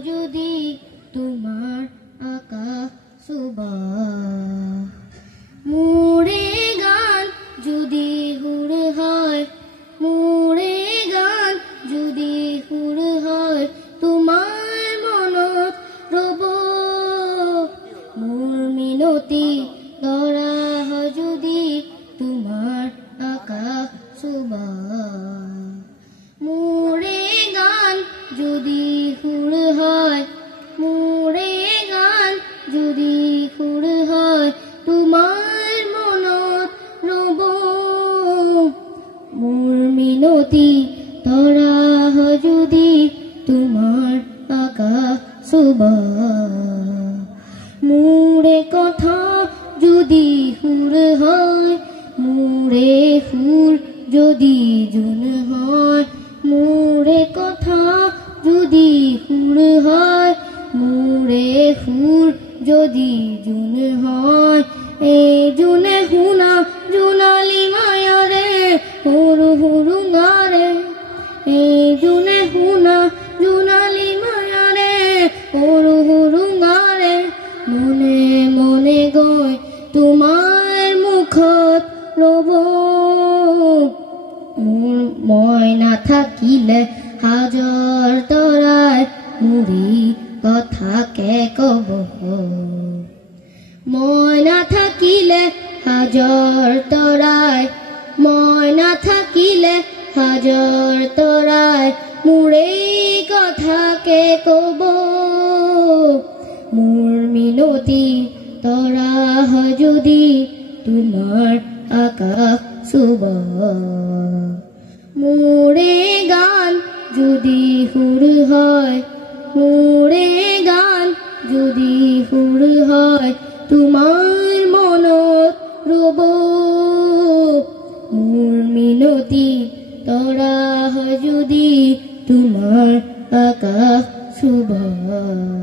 যদি তোমাৰ আকাশ সুবাস মোৰে গান যদি সুৰ হয় মোৰে গান যদি সুৰ হয় তোমাৰ মনত ৰব মোৰ মিনতি ধৰা হয় যদি তোমাৰ আকাশ সুবাস মোৰে গান যদি সুৰ হয় মোৰে গান যদি সুৰ হয় তোমাৰ মনত ৰব মোৰ মিনতি ধৰা হয় যদি তোমাৰ আকাশ সুবাস মোৰে কথা যদি সুৰ হয় মোৰে সুৰ যদি জোন হয় মোৰে কথা যদি সুৰ হয় মোৰে সুৰ যদি জোন হয় এই জোনে শুনা জোনালী মায়াৰে সৰু সৰু গাৰে এই জোনে শুনা জোনালী মায়াৰে সৰু সৰু গাৰে মনে মনে গৈ তোমাৰ মুখত ৰব মই নাথাকিলে হাজাৰ তৰাই মুৰি কথাকে কব মই নাথাকিলে হাজাৰ তৰাই মই নাথাকিলে হাজাৰ তৰাই মুৰে কথাকে কব মোৰ মিনতি তৰা হয় যদি তোমাৰ আকাশ সুবাস মোৰে গান যদি সুৰ হয় মোৰে গান যদি সুৰ হয় তোমাৰ মনত ৰব মোৰ মিনতি তৰা হয় যদি তোমাৰ আকাশ সুবাস